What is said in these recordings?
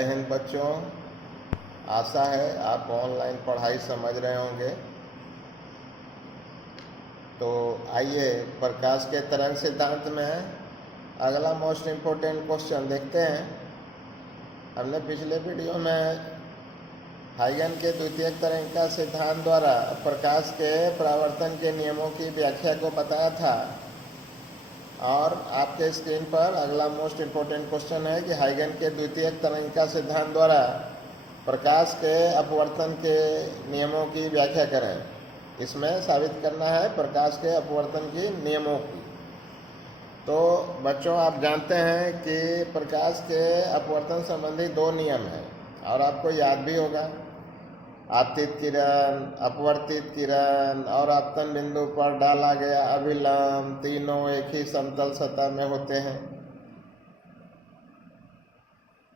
जय हिंद बच्चों। आशा है आप ऑनलाइन पढ़ाई समझ रहे होंगे। तो आइए प्रकाश के तरंग सिद्धांत में अगला मोस्ट इम्पोर्टेंट क्वेश्चन देखते हैं। हमने पिछले वीडियो में हाइगन के द्वितीयक तरंग का सिद्धांत द्वारा प्रकाश के परावर्तन के नियमों की व्याख्या को बताया था, और आपके स्क्रीन पर अगला मोस्ट इम्पोर्टेंट क्वेश्चन है कि हाइगन के द्वितीयक तरंग का सिद्धांत द्वारा प्रकाश के अपवर्तन के नियमों की व्याख्या करें। इसमें साबित करना है प्रकाश के अपवर्तन की नियमों की। तो बच्चों, आप जानते हैं कि प्रकाश के अपवर्तन संबंधी दो नियम हैं, और आपको याद भी होगा। आपतित किरण, अपवर्तित किरण और आपतन बिंदु पर डाला गया अभिलंब तीनों एक ही समतल सतह में होते हैं।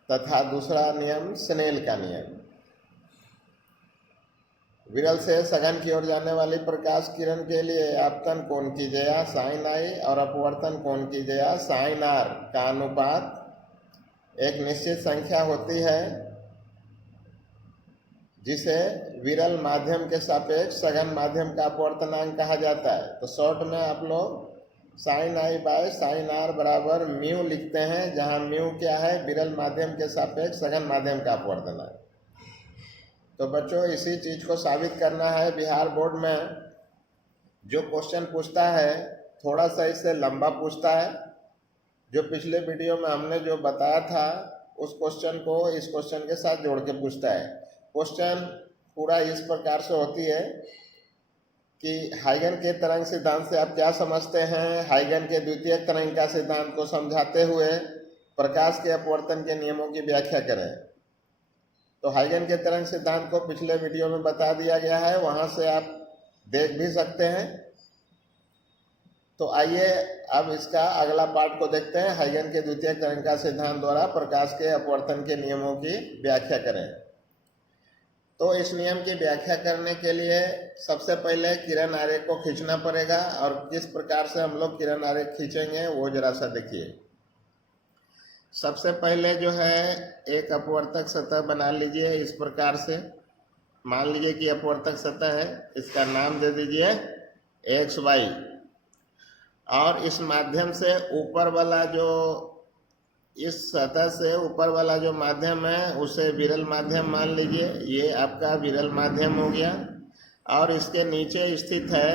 तथा दूसरा नियम स्नेल का नियम। विरल से सघन की ओर जाने वाली प्रकाश किरण के लिए आपतन कोण की जया साइन आई और अपवर्तन कोण की जया साइन आर का अनुपात एक निश्चित संख्या होती है, जिसे विरल माध्यम के सापेक्ष सघन माध्यम का अपवर्तनांक कहा जाता है। तो शॉर्ट में आप लोग sine I by sine r बराबर म्यू लिखते हैं, जहां म्यू क्या है? विरल माध्यम के सापेक्ष सघन माध्यम का अपवर्तनांक। तो बच्चों, इसी चीज को साबित करना है। बिहार बोर्ड में जो क्वेश्चन पूछता है थोड़ा सा इससे लंबा पूछता है। जो पिछले वीडियो में हमने जो बताया था उस क्वेश्चन को इस क्वेश्चन के साथ जोड़ के पूछता है। क्वेश्चन पूरा इस प्रकार से होती है कि हाइगन के तरंग सिद्धांत से आप क्या समझते हैं? हाइगन के द्वितीयक तरंग का सिद्धांत को समझाते हुए प्रकाश के अपवर्तन के नियमों की व्याख्या करें। तो हाइगन के तरंग सिद्धांत को पिछले वीडियो में बता दिया गया है, वहां से आप देख भी सकते हैं। तो आइए अब इसका अगला पार्ट को देखते हैं। हाइगन के द्वितीयक तरंग का सिद्धांत द्वारा प्रकाश के अपवर्तन के नियमों की व्याख्या करें। तो इस नियम की व्याख्या करने के लिए सबसे पहले किरण आरेख को खींचना पड़ेगा, और किस प्रकार से हम लोग किरण आरेख खींचेंगे वो जरा सा देखिए। सबसे पहले जो है एक अपवर्तक सतह बना लीजिए इस प्रकार से। मान लीजिए कि अपवर्तक सतह है, इसका नाम दे दीजिए एक्स वाई, और इस माध्यम से ऊपर वाला जो इस सतह से ऊपर वाला जो माध्यम है उसे विरल माध्यम मान लीजिए। ये आपका विरल माध्यम हो गया, और इसके नीचे स्थित है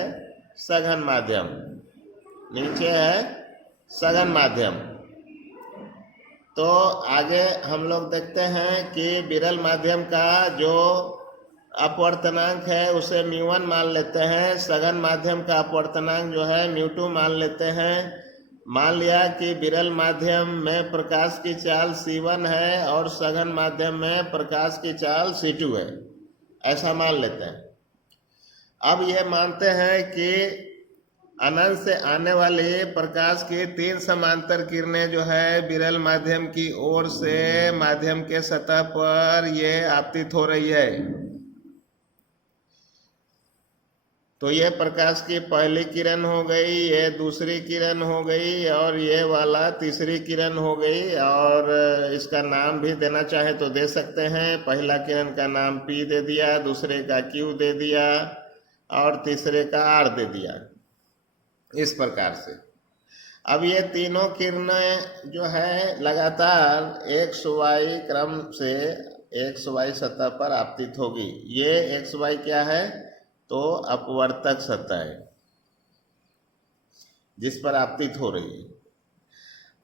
सघन माध्यम। नीचे है सघन माध्यम। तो आगे हम लोग देखते हैं कि विरल माध्यम का जो अपवर्तनांक है उसे μ1 मान लेते हैं। सघन माध्यम का अपवर्तनांक जो है μ2 मान लेते हैं। मान लिया कि विरल माध्यम में प्रकाश की चाल c1 है और सघन माध्यम में प्रकाश की चाल c2 है, ऐसा मान लेते हैं। अब ये मानते हैं कि अनंत से आने वाली प्रकाश की तीन समांतर किरणें जो है विरल माध्यम की ओर से माध्यम के सतह पर ये आपतित हो रही है। तो ये प्रकाश की पहली किरण हो गई, ये दूसरी किरण हो गई, और ये वाला तीसरी किरण हो गई। और इसका नाम भी देना चाहे तो दे सकते हैं। पहला किरण का नाम P दे दिया, दूसरे का Q दे दिया, और तीसरे का R दे दिया, इस प्रकार से। अब ये तीनों किरणें जो है लगातार एक्स वाई क्रम से एक्स वाई सतह पर आपतित होगी। ये एक्स वाई क्या है? तो अपवर्तक सतह है जिस पर आपतित हो रही है।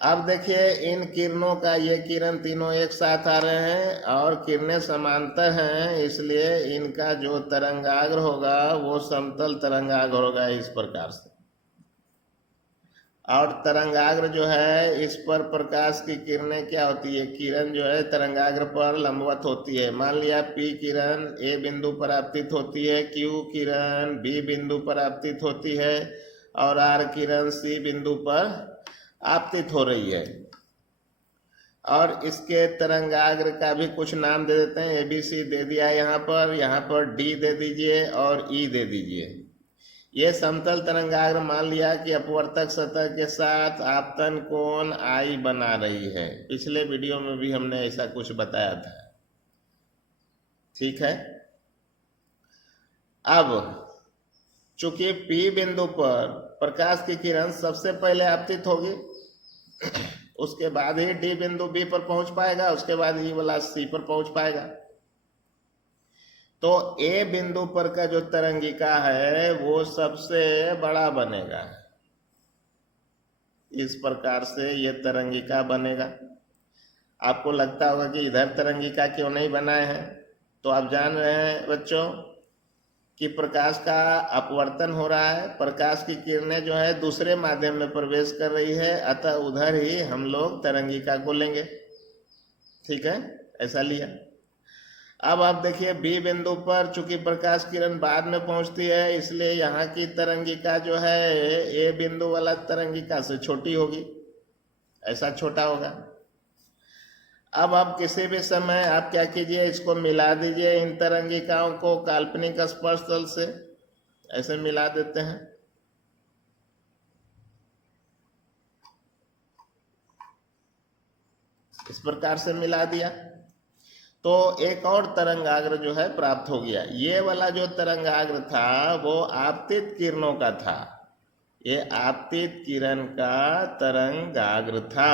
अब देखिए इन किरणों का, ये किरण तीनों एक साथ आ रहे हैं और किरणें समांतर हैं, इसलिए इनका जो तरंगाग्र होगा वो समतल तरंगाग्र होगा इस प्रकार से। और तरंगाग्र जो है इस पर प्रकाश की किरणें क्या होती है? किरण जो है तरंगाग्र पर लंबवत होती है। मान लिया P किरण A बिंदु पर आपतित होती है, Q किरण B बिंदु पर आपतित होती है, और R किरण C बिंदु पर आपतित हो रही है। और इसके तरंगाग्र का भी कुछ नाम दे देते हैं। ABC दे दिया यहाँ पर D दे दीजिए और E दे दीजिए। ये समतल तरंगाग्र मान लिया कि अपवर्तक सतह के साथ आपतन कोण आई बना रही है। पिछले वीडियो में भी हमने ऐसा कुछ बताया था। ठीक है। अब चूंकि P बिंदु पर प्रकाश की किरण सबसे पहले आपतित होगी, उसके बाद ही D बिंदु B पर पहुंच पाएगा, उसके बाद E वाला C पर पहुंच पाएगा। तो A बिंदु पर का जो तरंगिका है वो सबसे बड़ा बनेगा। इस प्रकार से ये तरंगिका बनेगा। आपको लगता होगा कि इधर तरंगिका क्यों नहीं बनाए हैं, तो आप जान रहे हैं बच्चों कि प्रकाश का अपवर्तन हो रहा है, प्रकाश की किरणें जो है दूसरे माध्यम में प्रवेश कर रही है, अतः उधर ही हम लोग तरंगिका को लेंगे। ठीक है, ऐसा लिया। अब आप देखिए बी बिंदु पर चूंकि प्रकाश किरण बाद में पहुंचती है, इसलिए यहाँ की तरंगिका जो है ए बिंदु वाला तरंगिका से छोटी होगी, ऐसा छोटा होगा। अब आप किसी भी समय आप क्या कीजिए, इसको मिला दीजिए इन तरंगिकाओं को काल्पनिक स्पर्श तल से, ऐसे मिला देते हैं। इस प्रकार से मिला दिया तो एक और तरंगाग्र जो है प्राप्त हो गया। ये वाला जो तरंगाग्र था वो आपतित किरणों का था, ये आपतित किरण का तरंगाग्र था,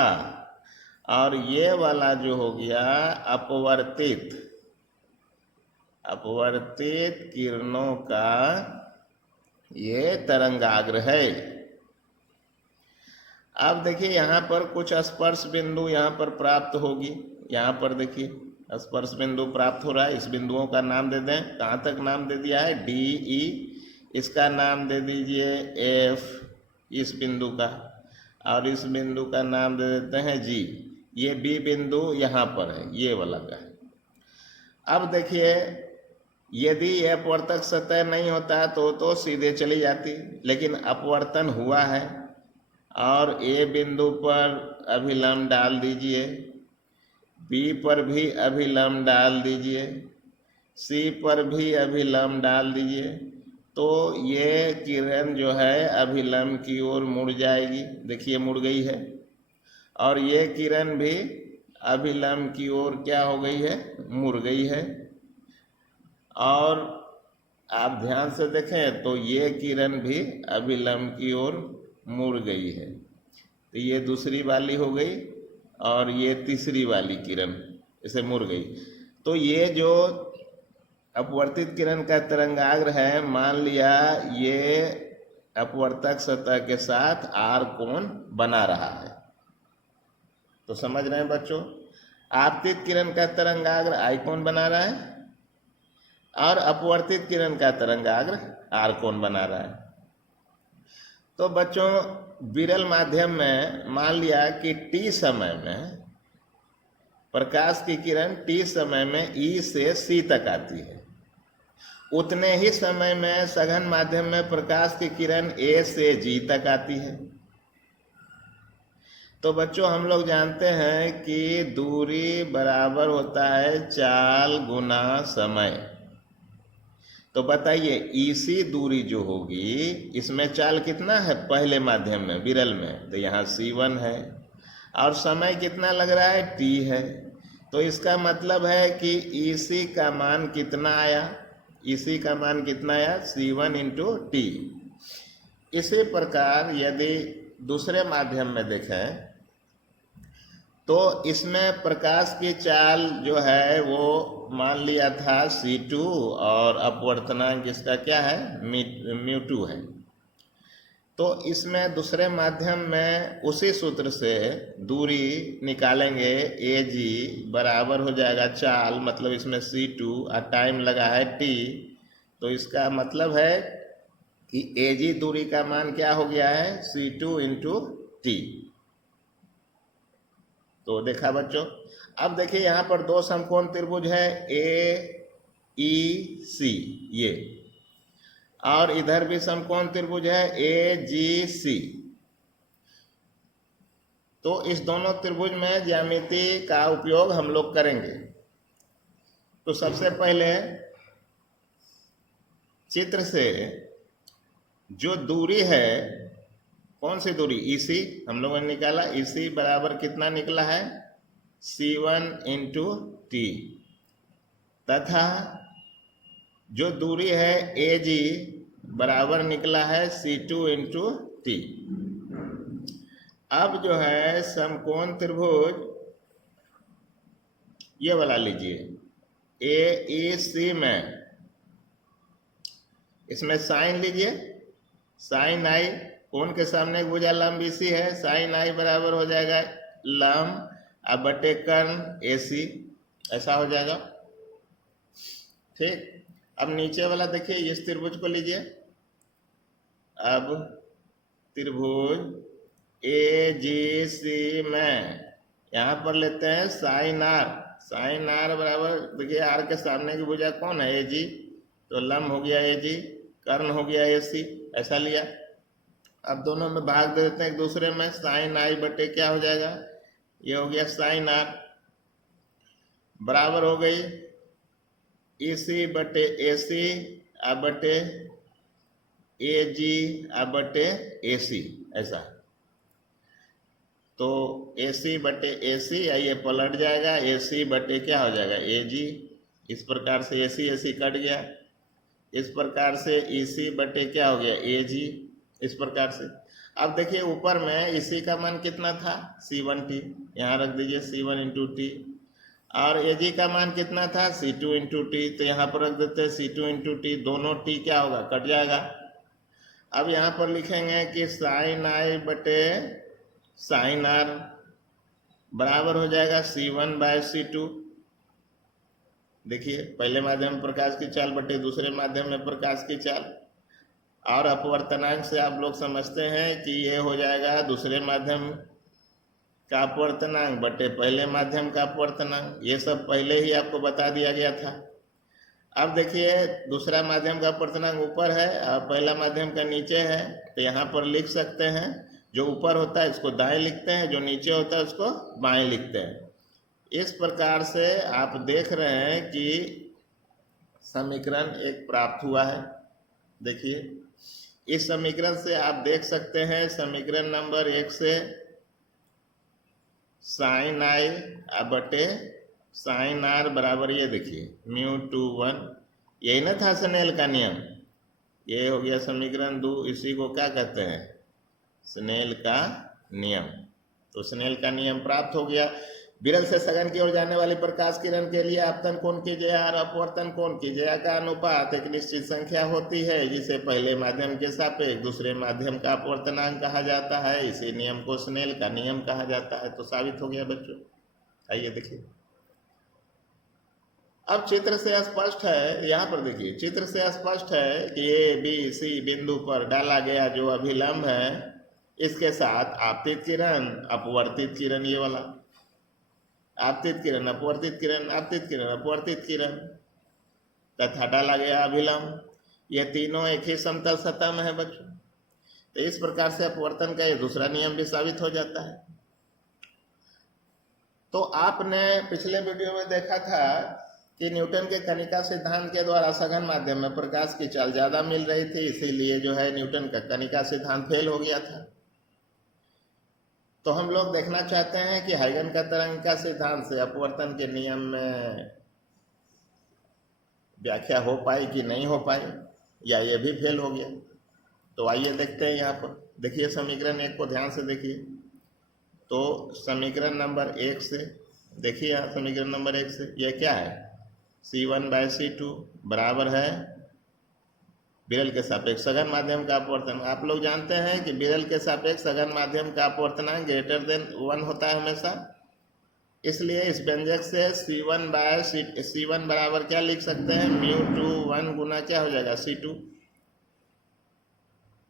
और ये वाला जो हो गया अपवर्तित किरणों का ये तरंगाग्र है। अब देखिए यहाँ पर कुछ स्पर्श बिंदु यहाँ पर प्राप्त होगी। यहाँ पर देखिए स्पर्श बिंदु प्राप्त हो रहा है, इस बिंदुओं का नाम दे दें। कहाँ तक नाम दे दिया है? डी ई, इसका नाम दे दीजिए एफ, इस बिंदु का, और इस बिंदु का नाम दे देते हैं जी। ये बी बिंदु यहाँ पर है, ये वाला का है। अब देखिए यदि यह अपवर्तक सतह नहीं होता तो सीधे चली जाती, लेकिन अपवर्तन हुआ है, और ए बिंदु पर अभिलंब डाल दीजिए, बी पर भी अभिलंब डाल दीजिए, सी पर भी अभिलंब डाल दीजिए, तो ये किरण जो है अभिलंब की ओर मुड़ जाएगी। देखिए मुड़ गई है। और ये किरण भी अभिलंब की ओर क्या हो गई है? मुड़ गई है। और आप ध्यान से देखें तो ये किरण भी अभिलंब की ओर मुड़ गई है। तो ये दूसरी वाली हो गई और ये तीसरी वाली किरण इसे मुड़ गई। तो ये जो अपवर्तित किरण का तरंगाग्र है, मान लिया ये अपवर्तक सतह के साथ आर कोण बना रहा है। तो समझ रहे हैं बच्चों, आपतित किरण का तरंगाग्र आई कोण बना रहा है और अपवर्तित किरण का तरंगाग्र आर कोण बना रहा है। तो बच्चों विरल माध्यम में मान लिया कि टी समय में प्रकाश की किरण टी समय में ई से सी तक आती है, उतने ही समय में सघन माध्यम में प्रकाश की किरण ए से जी तक आती है। तो बच्चों हम लोग जानते हैं कि दूरी बराबर होता है चाल गुना समय। तो बताइए इसी दूरी जो होगी, इसमें चाल कितना है पहले माध्यम में विरल में? तो यहाँ C1 है, और समय कितना लग रहा है? T है। तो इसका मतलब है कि EC का मान कितना आया? EC का मान कितना आया? C1 into T। इसी प्रकार यदि दूसरे माध्यम में देखें तो इसमें प्रकाश की चाल जो है वो मान लिया था C2, और अपवर्तनांक इसका क्या है? μ2 है। तो इसमें दूसरे माध्यम में उसी सूत्र से दूरी निकालेंगे, AG बराबर हो जाएगा चाल, मतलब इसमें C2 और टाइम लगा है T। तो इसका मतलब है कि AG दूरी का मान क्या हो गया है? C2 into T। तो देखा बच्चों। अब देखिए यहाँ पर दो समकोण त्रिभुज है AEC ये, और इधर भी समकोण त्रिभुज है AGC। तो इस दोनों त्रिभुज में ज्यामिति का उपयोग हम लोग करेंगे। तो सबसे पहले चित्र से जो दूरी है, कौन सी दूरी, EC हम लोगों ने निकाला, EC बराबर कितना निकला है, C1 इंटू टी, तथा जो दूरी है AG बराबर निकला है C2 इंटू टी। अब जो है समकोण त्रिभुज ये वाला लीजिए, AEC में इसमें साइन लीजिए, साइन आई, कोण के सामने एक भुजा लंब BC है, साइन आई बराबर हो जाएगा लंब अब बटे कर्ण AC, ऐसा हो जाएगा। ठीक, अब नीचे वाला देखिए, इस त्रिभुज को लीजिए, अब त्रिभुज AGC में यहाँ पर लेते हैं साइन आर, साइन आर बराबर देखिए आर के सामने की भुजा कौन है, AG, तो लंब हो गया AG, कर्ण हो गया AC, ऐसा लिया। अब दोनों में भाग दे देते हैं एक दूसरे में, साइन आई बटे क्या हो जाएगा, ये हो गया साइन आर, बराबर हो गई EC बटे AC अब बटे AG अब बटे AC, ऐसा। तो AC बटे AC ये पलट जाएगा, AC बटे क्या हो जाएगा AG, इस प्रकार से AC कट गया, इस प्रकार से EC बटे क्या हो गया AG, इस प्रकार से। अब देखिए ऊपर में EC का मान कितना था, C1T, यहाँ रख दीजिए C1 इंटू टी, और AG का मान कितना था, C2 इंटू टी, तो यहाँ पर रख देते हैं C2 इंटू टी, दोनों T क्या होगा, कट जाएगा। अब यहाँ पर लिखेंगे कि साइन आई बटे साइन आर बराबर हो जाएगा C1 बाय C2। देखिए पहले माध्यम में प्रकाश की चाल बटे दूसरे माध्यम में प्रकाश की चाल, और अपवर्तनांक से आप लोग समझते हैं कि ये हो जाएगा दूसरे माध्यम का अपवर्तनांक बटे पहले माध्यम का अपवर्तनांक, ये सब पहले ही आपको बता दिया गया था। अब देखिए दूसरा माध्यम का अपवर्तनांक ऊपर है और पहला माध्यम का नीचे है, तो यहाँ पर लिख सकते हैं, जो ऊपर होता है इसको दाएं लिखते हैं, जो नीचे होता है उसको बाएं लिखते हैं। इस प्रकार से आप देख रहे हैं कि समीकरण एक प्राप्त हुआ है। देखिए इस समीकरण से आप देख सकते हैं, समीकरण नंबर 1 से साइन आई बटे साइन आर बराबर, ये देखिए μ2 1, यही ना था स्नेल का नियम, ये हो गया समीकरण 2, इसी को क्या कहते हैं, स्नेल का नियम। तो स्नेल का नियम प्राप्त हो गया। विरल से सघन की ओर जाने वाली प्रकाश किरण के लिए आपतन कोण की ज्या और अपवर्तन कोण की ज्या का अनुपात एक निश्चित संख्या होती है, जिसे पहले माध्यम के सापेक्ष दूसरे माध्यम का अपवर्तनांक कहा जाता है। इसी नियम को स्नेल का नियम कहा जाता है। तो साबित हो गया बच्चों। आइए देखिए, अब चित्र से स्पष्ट है, यहाँ पर देखिए चित्र से स्पष्ट है कि ABC बिंदु पर डाला गया जो अभिलंब है, इसके साथ आपतित किरण अपवर्तित किरण, ये वाला आपतित किरण अपवर्तित किरण, आपतित किरण अपवर्तित किरण, तथा डाला गया अभिलंब, ये तीनों एक ही समतल सतह में है बच्चों। तो इस प्रकार से अपवर्तन का ये दूसरा नियम भी साबित हो जाता है। तो आपने पिछले वीडियो में देखा था कि न्यूटन के कणिका सिद्धांत के द्वारा सघन माध्यम में प्रकाश की चाल ज्यादा मिल रही थी, इसीलिए जो है न्यूटन का कणिका सिद्धांत फेल हो गया था। तो हम लोग देखना चाहते हैं कि हाइगन का तरंगिका सिद्धांत से अपवर्तन के नियम में व्याख्या हो पाई कि नहीं हो पाई, या ये भी फेल हो गया। तो आइए देखते हैं। यहाँ पर देखिए समीकरण 1 को ध्यान से देखिए। तो समीकरण नंबर 1 से देखिए, यहाँ समीकरण नंबर 1 से ये क्या है, C1 बाय C2 बराबर है विरल के सापेक्ष सघन माध्यम का अपवर्तन। आप लोग जानते हैं कि विरल के सापेक्ष सघन माध्यम का अपवर्तनांक ग्रेटर देन 1 होता है हमेशा, इसलिए इस व्यंजक से C1 बराबर क्या लिख सकते हैं, μ2 1 गुना क्या हो जाएगा C2।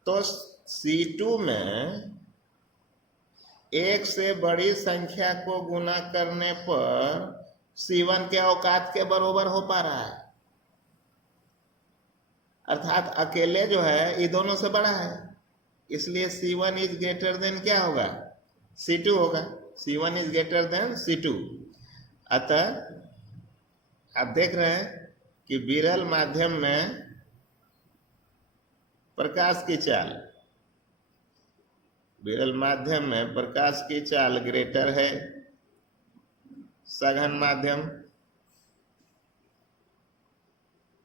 तो C2 में एक से बड़ी संख्या को गुना करने पर C1 के औकात के बराबर हो पा रहा है, अर्थात अकेले जो है ये दोनों से बड़ा है, इसलिए C1 इज ग्रेटर देन क्या होगा, C2 होगा। C1 is greater than C2। अतः आप देख रहे हैं कि विरल माध्यम में प्रकाश की चाल, विरल माध्यम में प्रकाश की चाल ग्रेटर है सघन माध्यम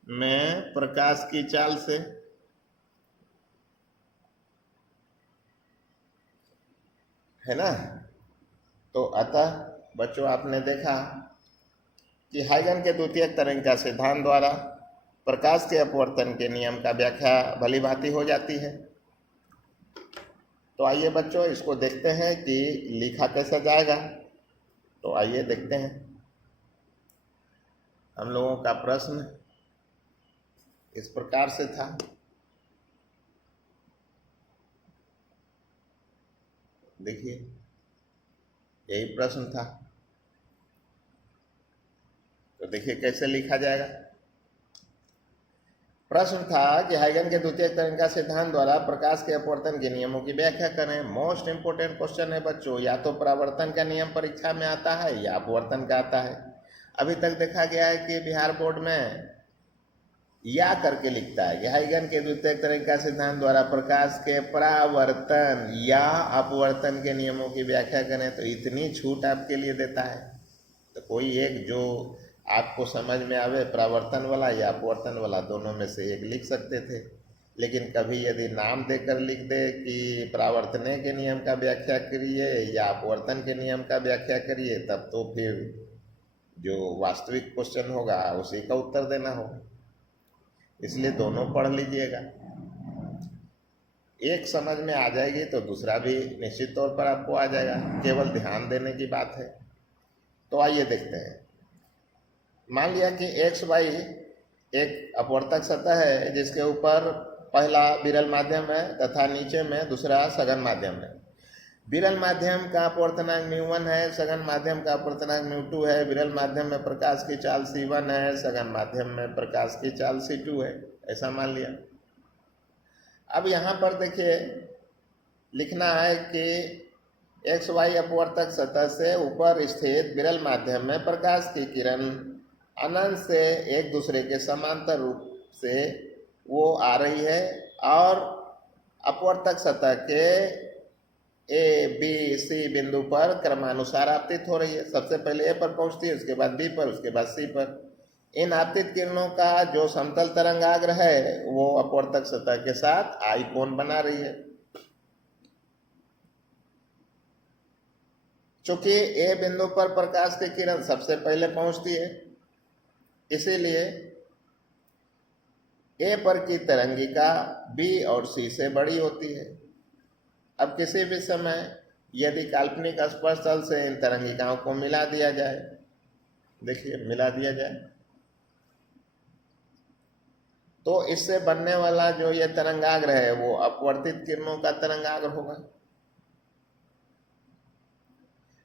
में प्रकाश की चाल से। है ना। तो अतः बच्चों आपने देखा कि हाइगन के द्वितीयक तरंग का सिद्धांत द्वारा प्रकाश के अपवर्तन के नियम का व्याख्या भली भांति हो जाती है। तो आइए बच्चों इसको देखते हैं कि लिखा कैसा जाएगा। तो आइए देखते हैं। हम लोगों का प्रश्न इस प्रकार से था। देखिए यही प्रश्न था। तो देखिए कैसे लिखा जाएगा। प्रश्न था कि हाइगन के द्वितीयक तरंग का सिद्धांत द्वारा प्रकाश के अपवर्तन के नियमों की व्याख्या करें। मोस्ट इंपोर्टेंट क्वेश्चन है बच्चों, या तो परावर्तन का नियम परीक्षा में आता है या अपवर्तन का आता है। अभी तक देखा गया है कि बिहार बोर्ड में या करके लिखता है कि हाइगन के द्वितीयक तरंग का सिद्धांत द्वारा प्रकाश के परावर्तन या अपवर्तन के नियमों की व्याख्या करें। तो इतनी छूट आपके लिए देता है, तो कोई एक जो आपको समझ में आवे, परावर्तन वाला या अपवर्तन वाला, दोनों में से एक लिख सकते थे। लेकिन कभी यदि नाम देकर लिख दे कि परावर्तन के नियम का व्याख्या करिए या अपवर्तन के नियम का व्याख्या करिए, तब तो फिर जो वास्तविक क्वेश्चन होगा उसी का उत्तर देना होगा। इसलिए दोनों पढ़ लीजिएगा, एक समझ में आ जाएगी तो दूसरा भी निश्चित तौर पर आपको आ जाएगा, केवल ध्यान देने की बात है। तो आइए देखते हैं। मान लिया कि एक्स वाई एक अपवर्तक सतह है जिसके ऊपर पहला विरल माध्यम है तथा नीचे में दूसरा सघन माध्यम है। विरल माध्यम का अपवर्तनांक μ1 है, सघन माध्यम का अपवर्तनांक μ2 है। विरल माध्यम में प्रकाश की चाल c1 है, सघन माध्यम में प्रकाश की चाल c2 है। ऐसा मान लिया। अब यहाँ पर देखिए लिखना है कि एक्स वाई अपवर्तक सतह से ऊपर स्थित विरल माध्यम में प्रकाश की किरण अनंत से एक दूसरे के समांतर रूप से वो आ रही है और अपवर्तक सतह के ए बी सी बिंदु पर क्रमानुसार आपतित हो रही है। सबसे पहले ए पर पहुंचती है, उसके बाद बी पर, उसके बाद सी पर। इन आपतित किरणों का जो समतल तरंगाग्र है वो अपवर्तक सतह के साथ आई कोण बना रही है। चूंकि ए बिंदु पर प्रकाश की किरण सबसे पहले पहुंचती है, इसीलिए ए पर की तरंगिका बी और सी से बड़ी होती है। अब किसी भी समय यदि काल्पनिक स्पर्श तल से इन तरंगिकाओं को मिला दिया जाए, देखिए मिला दिया जाए, तो इससे बनने वाला जो ये तरंगाग्र है वो अपवर्तित किरणों का तरंगाग्र होगा।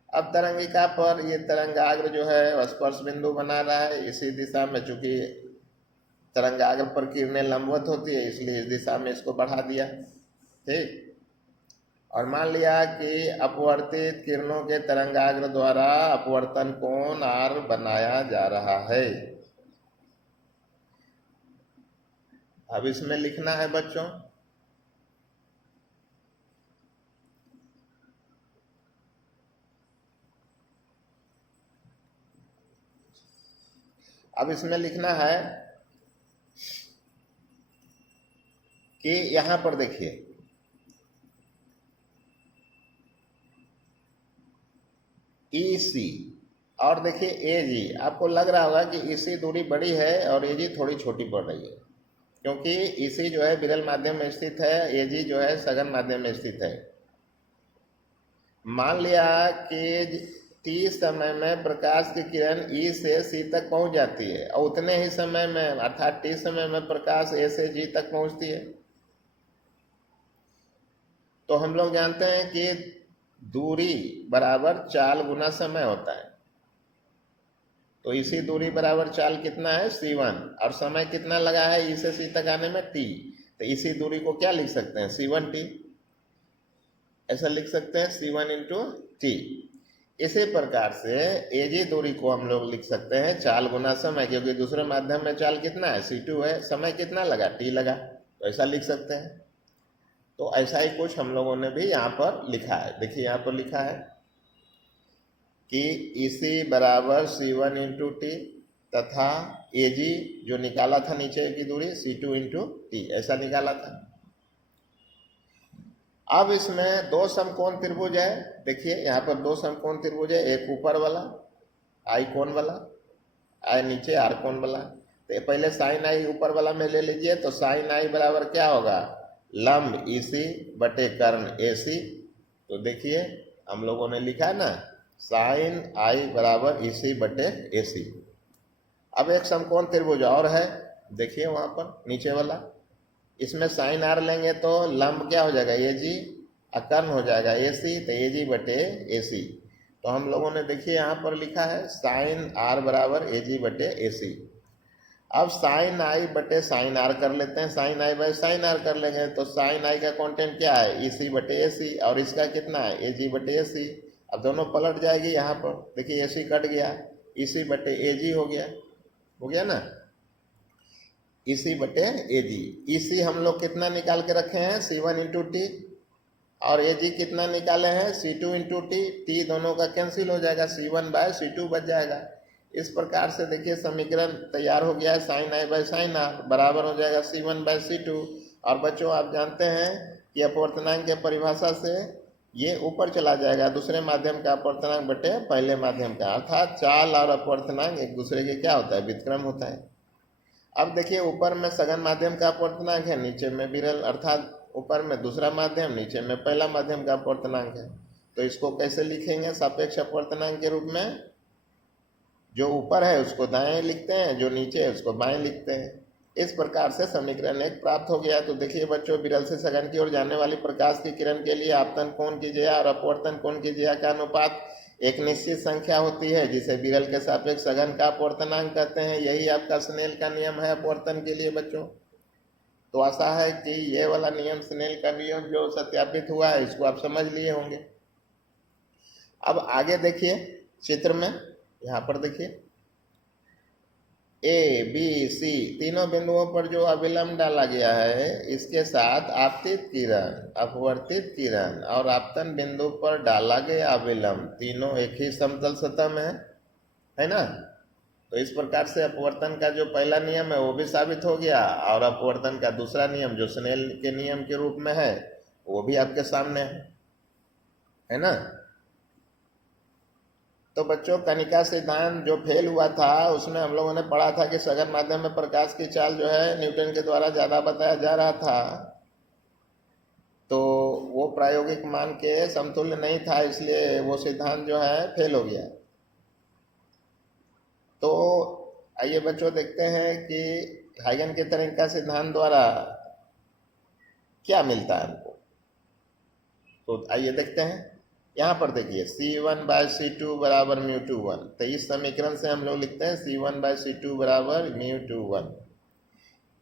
अब तरंगिका पर ये तरंगाग्र जो है स्पर्श बिंदु बना रहा है इसी दिशा में। चूंकि तरंगाग्र पर किरणें लंबवत होती है इसलिए इस दिशा में इसको बढ़ा दिया। ठीक। और मान लिया कि अपवर्तित किरणों के तरंगाग्र द्वारा अपवर्तन कोण R बनाया जा रहा है। अब इसमें लिखना है बच्चों, अब इसमें लिखना है कि यहां पर देखिए EC और देखिए AG। आपको लग रहा होगा कि EC दूरी बड़ी है और AG थोड़ी छोटी पड़ रही है, क्योंकि EC जो है विरल माध्यम में स्थित है, AG जो है सघन माध्यम में स्थित है। मान लिया कि T समय में प्रकाश की किरण E से C तक पहुंच जाती है और उतने ही समय में अर्थात T समय में प्रकाश A से G तक पहुंचती है। तो हम लोग जानते हैं कि दूरी बराबर चाल गुना समय होता है। तो इसी दूरी बराबर चाल कितना है c1 और समय कितना लगा है E से C तक आने में t। तो इसी दूरी को क्या लिख सकते हैं c1t, ऐसा लिख सकते हैं c1 इंटू टी। इसी प्रकार से AG दूरी को हम लोग लिख सकते हैं चाल गुना समय, क्योंकि दूसरे माध्यम में चाल कितना है c2 है, समय कितना लगा t लगा। तो ऐसा लिख सकते हैं। तो ऐसा ही कुछ हम लोगों ने भी यहाँ पर लिखा है। देखिए यहाँ पर लिखा है कि EC बराबर C1 इंटू टी तथा AG जो निकाला था नीचे की दूरी C2 इंटू टी, ऐसा निकाला था। अब इसमें दो समकोण त्रिभुज है। देखिए यहाँ पर दो समकोण त्रिभुज है, एक ऊपर वाला आई कोण वाला, आई नीचे आर कोण वाला। तो पहले साइन आई ऊपर वाला में ले लीजिए, तो साइन आई बराबर क्या होगा, लंब EC बटे कर्ण AC। तो देखिए हम लोगों ने लिखा है ना, साइन आई बराबर EC बटे AC। अब एक समकोण त्रिभुज और है, देखिए वहां पर नीचे वाला, इसमें साइन आर लेंगे तो लंब क्या हो जाएगा AG, कर्ण हो जाएगा AC, तो AG बटे AC। तो हम लोगों ने देखिए यहाँ पर लिखा है साइन आर बराबर AG बटे AC। अब साइन आई बटे साइन आर कर लेते हैं, sine I by sine r कर लेंगे, तो साइन आई का कांस्टेंट क्या है EC बटे AC, और इसका कितना है AG बटे AC। अब दोनों पलट जाएगी, यहाँ पर देखिए AC कट गया, EC बटे AG हो गया ना, EC बटे AG। EC हम लोग कितना निकाल के रखे हैं C1 इंटू टी, और AG कितना निकाले हैं C2 इंटू टी दोनों का कैंसिल हो जाएगा, C1 बाय C2 बच जाएगा। इस प्रकार से देखिए समीकरण तैयार हो गया है, sine I by sine r बराबर हो जाएगा C1 बाय C2। और बच्चों आप जानते हैं कि अपवर्तनांक के परिभाषा से ये ऊपर चला जाएगा, दूसरे माध्यम का अपवर्तनांक बटे पहले माध्यम का, अर्थात चाल और अपवर्तनांक एक दूसरे के क्या होता है, व्युत्क्रम होता है। अब देखिए ऊपर में सघन माध्यम का अपवर्तनांक है, नीचे में विरल, अर्थात ऊपर में दूसरा माध्यम, नीचे में पहला माध्यम का अपवर्तनांक है। तो इसको कैसे लिखेंगे, सापेक्ष अपवर्तनांक के रूप में, जो ऊपर है उसको दाएं लिखते हैं, जो नीचे है उसको बाएं लिखते हैं। इस प्रकार से समीकरण 1 प्राप्त हो गया। तो देखिए बच्चों, विरल से सघन की ओर जाने वाली प्रकाश की किरण के लिए आपतन कोण की ज्या और अपवर्तन कोण की ज्या का अनुपात एक निश्चित संख्या होती है, जिसे विरल के सापेक्ष सघन का अपवर्तनांक कहते हैं। यही आपका स्नेल का नियम है अपवर्तन के लिए बच्चों। तो आशा है कि ये वाला नियम, स्नेल का नियम जो सत्यापित हुआ है, इसको आप समझ लिए होंगे। अब आगे देखिए चित्र में, यहाँ पर देखिए ABC तीनों बिंदुओं पर जो अविलंब डाला गया है, इसके साथ आपतित किरण, अपवर्तित किरण और आपतन बिंदु पर डाला गया अविलंब तीनों एक ही समतल सतह में है ना। तो इस प्रकार से अपवर्तन का जो पहला नियम है वो भी साबित हो गया, और अपवर्तन का दूसरा नियम जो स्नेल के नियम के रूप में है वो भी आपके सामने है ना। तो बच्चों, कनिका सिद्धांत जो फेल हुआ था उसमें हम लोगों ने पढ़ा था कि सघन माध्यम में प्रकाश की चाल जो है न्यूटन के द्वारा ज़्यादा बताया जा रहा था, तो वो प्रायोगिक मान के समतुल्य नहीं था, इसलिए वो सिद्धांत जो है फेल हो गया। तो आइए बच्चों देखते हैं कि हाइगन के तरंग सिद्धांत द्वारा क्या मिलता है हमको। तो आइए देखते हैं, यहाँ पर देखिए C1 बाय C2 बराबर μ2 1। तो इस समीकरण से हम लोग लिखते हैं C1 बाय C2 बराबर μ2 1।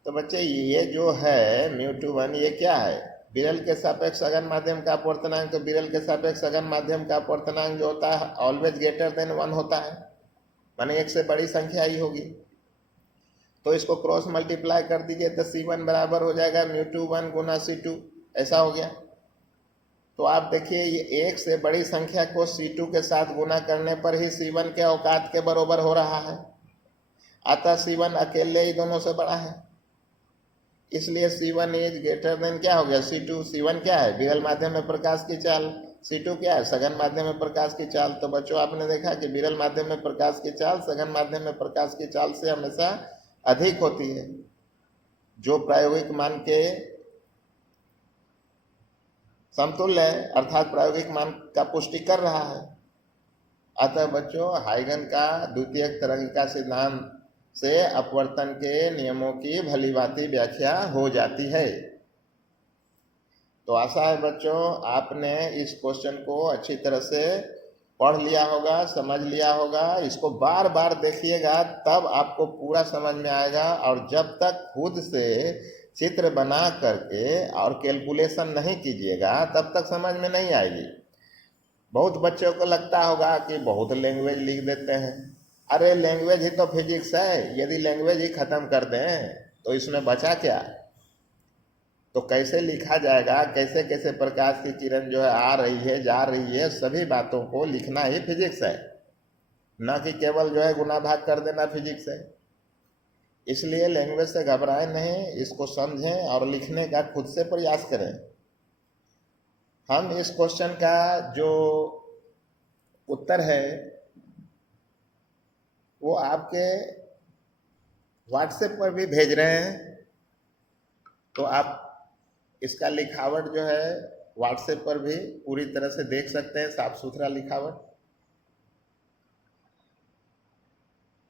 तो बच्चे ये जो है μ2 1 ये क्या है, विरल के सापेक्ष सघन माध्यम का अपवर्तनांक। तो विरल के सापेक्ष सघन माध्यम का अपवर्तनांक जो होता है ऑलवेज ग्रेटर देन 1 होता है, माने एक से बड़ी संख्या ही होगी। तो इसको क्रॉस मल्टीप्लाई कर दीजिए, तो C1 बराबर हो जाएगा μ2 1 गुना C2, ऐसा हो गया। तो आप देखिए ये एक से बड़ी संख्या को C2 के साथ गुना करने पर ही C1 के औकात के बराबर हो रहा है, अतः C1 अकेले ही दोनों से बड़ा है, इसलिए C1 इज ग्रेटर देन क्या हो गया C2। C1 क्या है, विरल माध्यम में प्रकाश की चाल, C2 क्या है, सघन माध्यम में प्रकाश की चाल। तो बच्चों आपने देखा कि विरल माध्यम में प्रकाश की चाल सघन माध्यम में प्रकाश की चाल से हमेशा अधिक होती है, जो प्रायोगिक मान के समतुल्य है, अर्थात प्रायोगिक मान का पुष्टि कर रहा है। अतः बच्चों हाइगन का द्वितीयक तरंगिका सिद्धांत से अपवर्तन के नियमों की भलीभांति व्याख्या हो जाती है। तो आशा है बच्चों आपने इस क्वेश्चन को अच्छी तरह से पढ़ लिया होगा, समझ लिया होगा। इसको बार बार देखिएगा तब आपको पूरा समझ में आएगा, और जब तक खुद से चित्र बना करके और कैलकुलेशन नहीं कीजिएगा तब तक समझ में नहीं आएगी। बहुत बच्चों को लगता होगा कि बहुत लैंग्वेज लिख देते हैं। अरे लैंग्वेज ही तो फिजिक्स है, यदि लैंग्वेज ही खत्म कर दें तो इसमें बचा क्या। तो कैसे लिखा जाएगा, कैसे कैसे प्रकाश की किरण जो है आ रही है जा रही है, सभी बातों को लिखना ही फिजिक्स है, ना कि केवल जो है गुना भाग कर देना फिजिक्स है। इसलिए लैंग्वेज से घबराएं नहीं, इसको समझें और लिखने का खुद से प्रयास करें। हम इस क्वेश्चन का जो उत्तर है वो आपके व्हाट्सएप पर भी भेज रहे हैं, तो आप इसका लिखावट जो है व्हाट्सएप पर भी पूरी तरह से देख सकते हैं, साफ सुथरा लिखावट।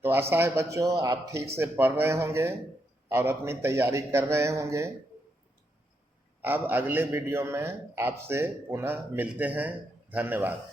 तो आशा है बच्चों आप ठीक से पढ़ रहे होंगे और अपनी तैयारी कर रहे होंगे। अब अगले वीडियो में आपसे पुनः मिलते हैं। धन्यवाद।